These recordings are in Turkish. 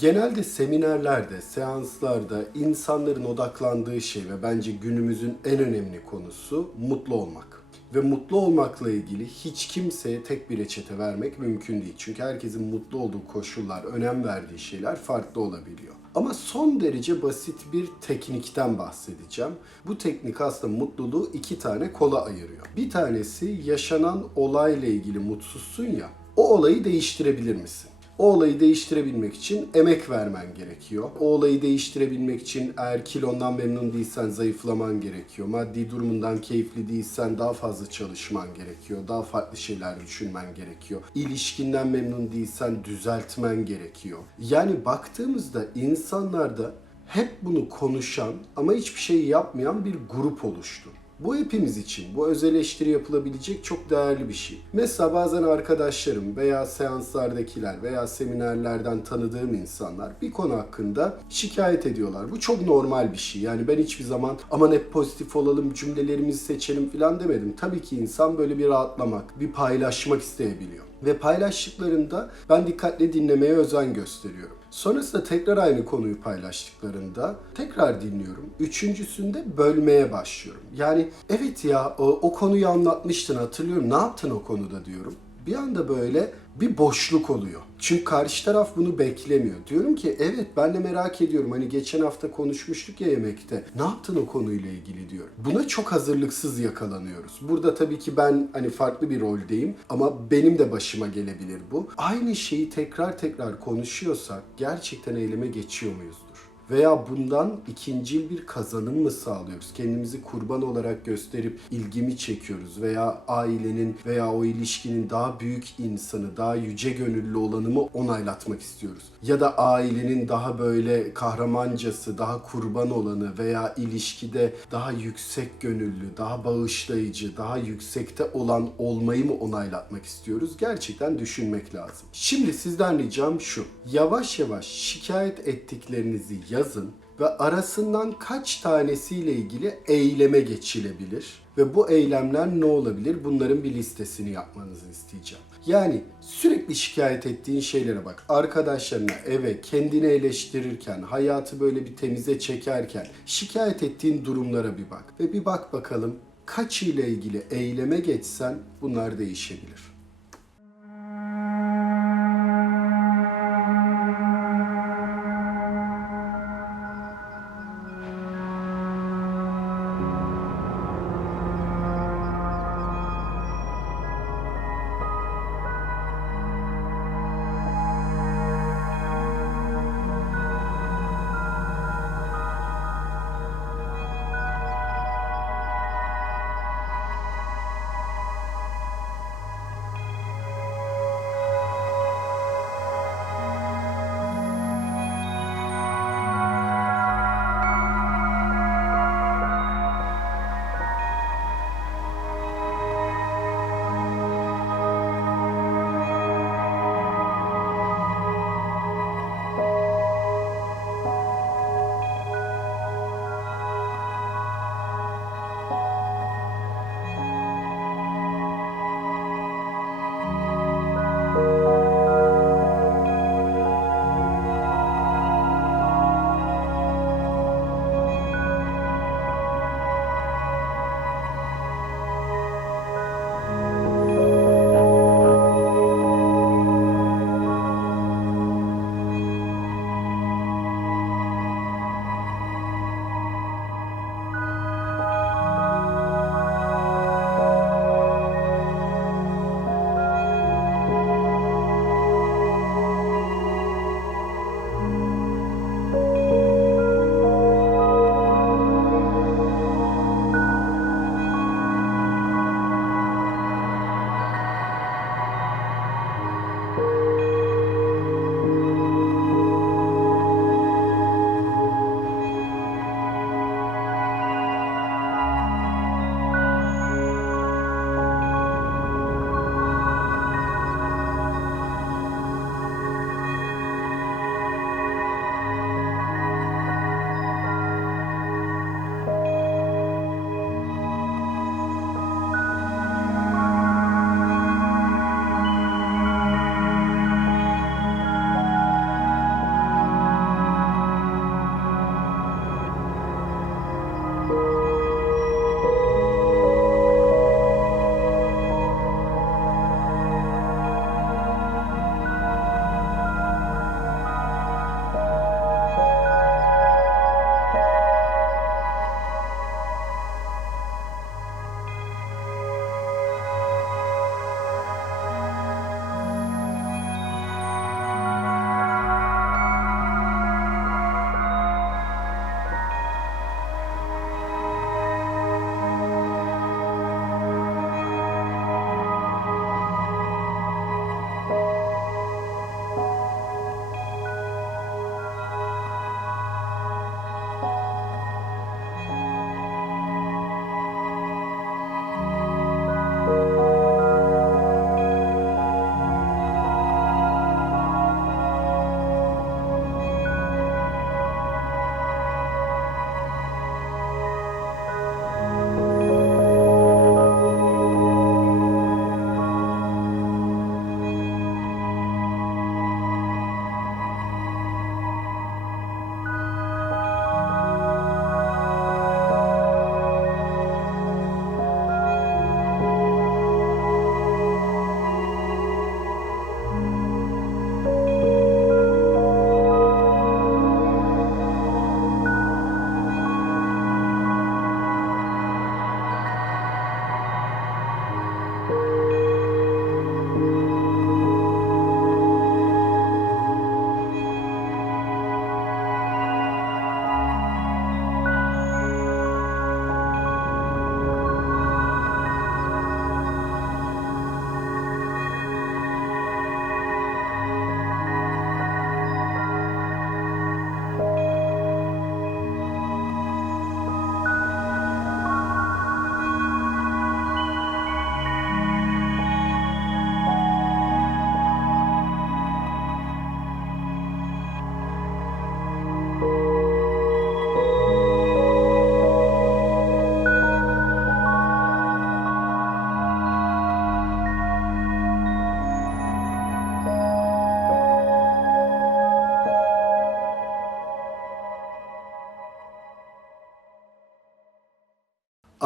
Genelde seminerlerde, seanslarda insanların odaklandığı şey ve bence günümüzün en önemli konusu mutlu olmak. Ve mutlu olmakla ilgili hiç kimseye tek bir reçete vermek mümkün değil. Çünkü herkesin mutlu olduğu koşullar, önem verdiği şeyler farklı olabiliyor. Ama son derece basit bir teknikten bahsedeceğim. Bu teknik aslında mutluluğu iki tane kola ayırıyor. Bir tanesi yaşanan olayla ilgili mutsuzsun ya, o olayı değiştirebilir misin? O olayı değiştirebilmek için emek vermen gerekiyor. O olayı değiştirebilmek için eğer kilondan memnun değilsen zayıflaman gerekiyor. Maddi durumundan keyifli değilsen daha fazla çalışman gerekiyor. Daha farklı şeyler düşünmen gerekiyor. İlişkinden memnun değilsen düzeltmen gerekiyor. Yani baktığımızda insanlarda hep bunu konuşan ama hiçbir şey yapmayan bir grup oluştu. Bu hepimiz için, bu öz eleştiri yapılabilecek çok değerli bir şey. Mesela bazen arkadaşlarım veya seanslardakiler veya seminerlerden tanıdığım insanlar bir konu hakkında şikayet ediyorlar. Bu çok normal bir şey. Yani ben hiçbir zaman aman hep pozitif olalım, cümlelerimizi seçelim falan demedim. Tabii ki insan böyle bir rahatlamak, bir paylaşmak isteyebiliyor. Ve paylaştıklarında ben dikkatle dinlemeye özen gösteriyorum. Sonrasında tekrar aynı konuyu paylaştıklarında tekrar dinliyorum. Üçüncüsünde bölmeye başlıyorum. Yani evet ya o, o konuyu anlatmıştın hatırlıyorum. Ne yaptın o konuda diyorum. Bir anda böyle bir boşluk oluyor. Çünkü karşı taraf bunu beklemiyor. Diyorum ki evet ben de merak ediyorum. Hani geçen hafta konuşmuştuk ya yemekte. Ne yaptın o konuyla ilgili diyor. Buna çok hazırlıksız yakalanıyoruz. Burada tabii ki ben hani farklı bir roldeyim ama benim de başıma gelebilir bu. Aynı şeyi tekrar tekrar konuşuyorsak gerçekten eyleme geçiyor muyuzdur? Veya bundan ikincil bir kazanım mı sağlıyoruz? Kendimizi kurban olarak gösterip ilgimi çekiyoruz veya ailenin veya o ilişkinin daha büyük insanı, daha yüce gönüllü olanı mı onaylatmak istiyoruz? Ya da ailenin daha böyle kahramancası, daha kurban olanı veya ilişkide daha yüksek gönüllü, daha bağışlayıcı, daha yüksekte olan olmayı mı onaylatmak istiyoruz? Gerçekten düşünmek lazım. Şimdi sizden ricam şu. Yavaş yavaş şikayet ettiklerinizi yazın ve arasından kaç tanesiyle ilgili eyleme geçilebilir ve bu eylemler ne olabilir? Bunların bir listesini yapmanızı isteyeceğim. Yani sürekli şikayet ettiğin şeylere bak. Arkadaşlarına, eve, kendini eleştirirken, hayatı böyle bir temize çekerken şikayet ettiğin durumlara bir bak. Ve bir bak bakalım kaç ile ilgili eyleme geçsen bunlar değişebilir.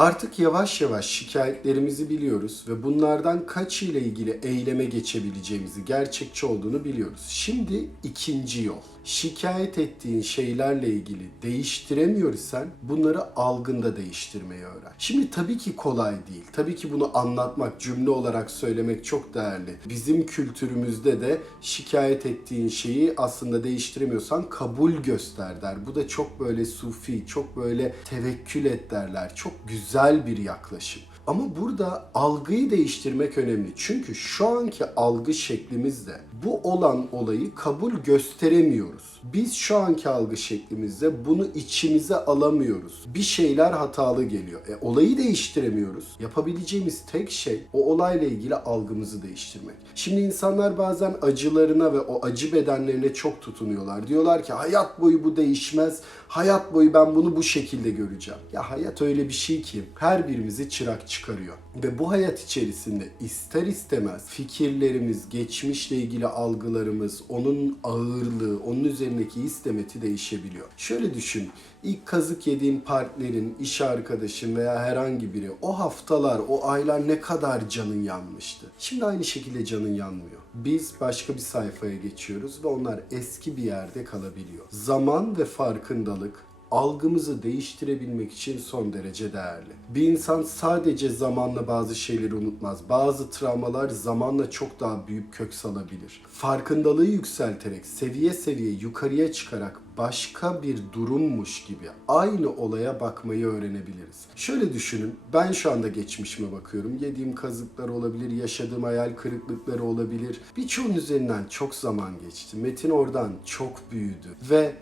Artık yavaş yavaş şikayetlerimizi biliyoruz ve bunlardan kaç ile ilgili eyleme geçebileceğimizi gerçekçi olduğunu biliyoruz. Şimdi ikinci yol. Şikayet ettiğin şeylerle ilgili değiştiremiyorsan bunları algında değiştirmeyi öğren. Şimdi tabii ki kolay değil. Tabii ki bunu anlatmak, cümle olarak söylemek çok değerli. Bizim kültürümüzde de şikayet ettiğin şeyi aslında değiştiremiyorsan kabul göster der. Bu da çok böyle sufi, çok böyle tevekkül et derler. Çok güzel bir yaklaşım. Ama burada algıyı değiştirmek önemli. Çünkü şu anki algı şeklimizde bu olan olayı kabul gösteremiyoruz. Biz şu anki algı şeklimizde bunu içimize alamıyoruz. Bir şeyler hatalı geliyor. E, olayı değiştiremiyoruz. Yapabileceğimiz tek şey o olayla ilgili algımızı değiştirmek. Şimdi insanlar bazen acılarına ve o acı bedenlerine çok tutunuyorlar. Diyorlar ki hayat boyu bu değişmez. Hayat boyu ben bunu bu şekilde göreceğim. Ya hayat öyle bir şey ki her birimizi çırak çıkarıyor. Ve bu hayat içerisinde ister istemez fikirlerimiz, geçmişle ilgili algılarımız, onun ağırlığı, onun üzerindeki istemeti değişebiliyor. Şöyle düşün. İlk kazık yediğin partnerin, iş arkadaşın veya herhangi biri o haftalar, o aylar ne kadar canın yanmıştı. Şimdi aynı şekilde canın yanmıyor. Biz başka bir sayfaya geçiyoruz ve onlar eski bir yerde kalabiliyor. Zaman ve farkındalık algımızı değiştirebilmek için son derece değerli. Bir insan sadece zamanla bazı şeyleri unutmaz. Bazı travmalar zamanla çok daha büyük kök salabilir. Farkındalığı yükselterek, seviye seviye yukarıya çıkarak başka bir durummuş gibi aynı olaya bakmayı öğrenebiliriz. Şöyle düşünün, ben şu anda geçmişime bakıyorum. Yediğim kazıklar olabilir, yaşadığım hayal kırıklıkları olabilir. Birçoğunun üzerinden çok zaman geçti. Metin oradan çok büyüdü ve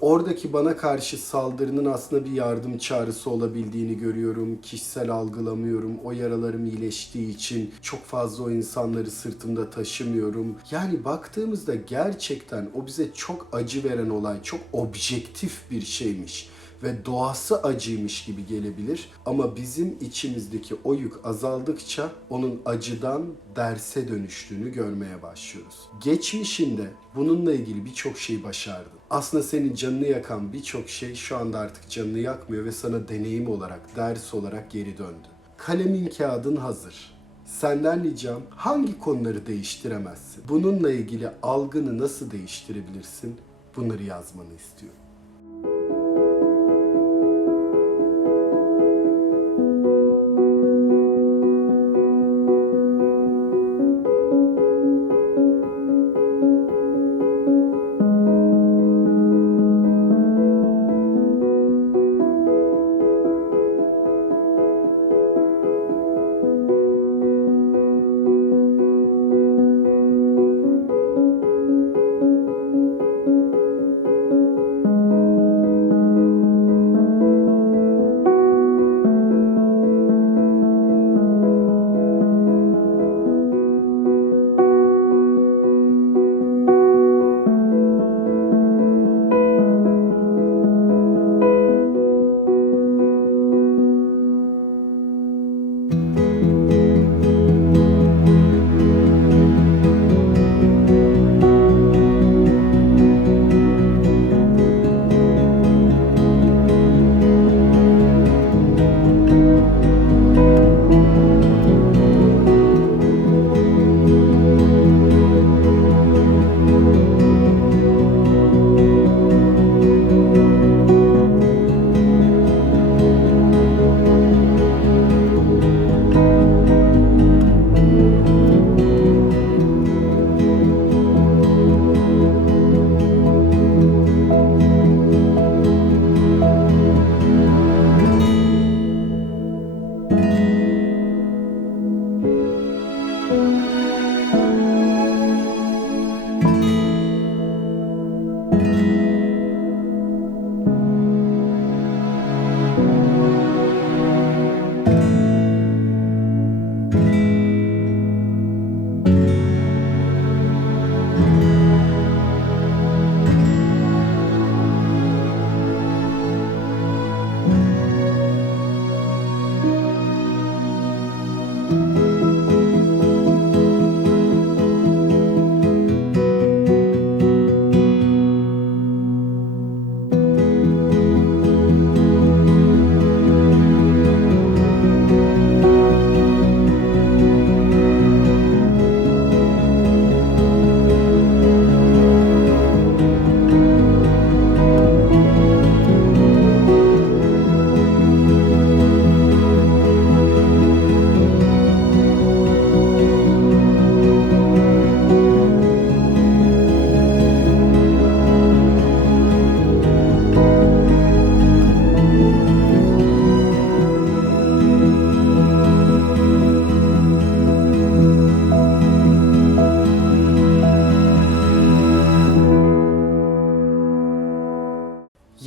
oradaki bana karşı saldırının aslında bir yardım çağrısı olabildiğini görüyorum. Kişisel algılamıyorum. O yaralarım iyileştiği için çok fazla o insanları sırtımda taşımıyorum. Yani baktığımızda gerçekten o bize çok acı veren olay çok objektif bir şeymiş ve doğası acıymış gibi gelebilir ama bizim içimizdeki o yük azaldıkça onun acıdan derse dönüştüğünü görmeye başlıyoruz. Geçmişinde bununla ilgili birçok şey başardın. Aslında senin canını yakan birçok şey şu anda artık canını yakmıyor ve sana deneyim olarak, ders olarak geri döndü. Kalemin kağıdın hazır. Senden ricam hangi konuları değiştiremezsin? Bununla ilgili algını nasıl değiştirebilirsin? Bunları yazmanı istiyorum.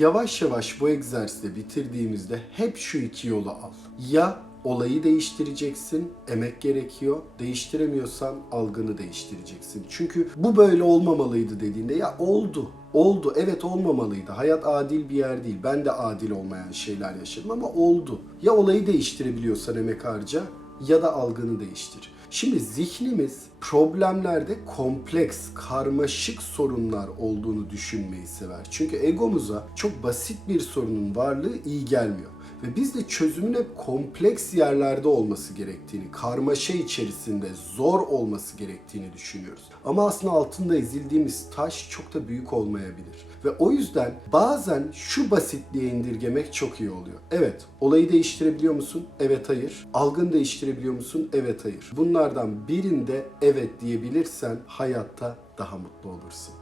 Yavaş yavaş bu egzersizi bitirdiğimizde hep şu iki yolu al. Ya olayı değiştireceksin, emek gerekiyor. Değiştiremiyorsan algını değiştireceksin. Çünkü bu böyle olmamalıydı dediğinde ya oldu. Oldu. Evet olmamalıydı. Hayat adil bir yer değil. Ben de adil olmayan şeyler yaşadım ama oldu. Ya olayı değiştirebiliyorsan emek harca ya da algını değiştir. Şimdi zihnimiz problemlerde kompleks, karmaşık sorunlar olduğunu düşünmeyi sever. Çünkü egomuza çok basit bir sorunun varlığı iyi gelmiyor. Ve biz de çözümün hep kompleks yerlerde olması gerektiğini, karmaşa içerisinde zor olması gerektiğini düşünüyoruz. Ama aslında altında ezildiğimiz taş çok da büyük olmayabilir. Ve o yüzden bazen şu basitliğe indirgemek çok iyi oluyor. Evet, olayı değiştirebiliyor musun? Evet, hayır. Algını değiştirebiliyor musun? Evet, hayır. Bunlardan birinde evet diyebilirsen hayatta daha mutlu olursun.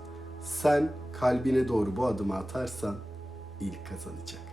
Sen kalbine doğru bu adımı atarsan ilk kazanacak.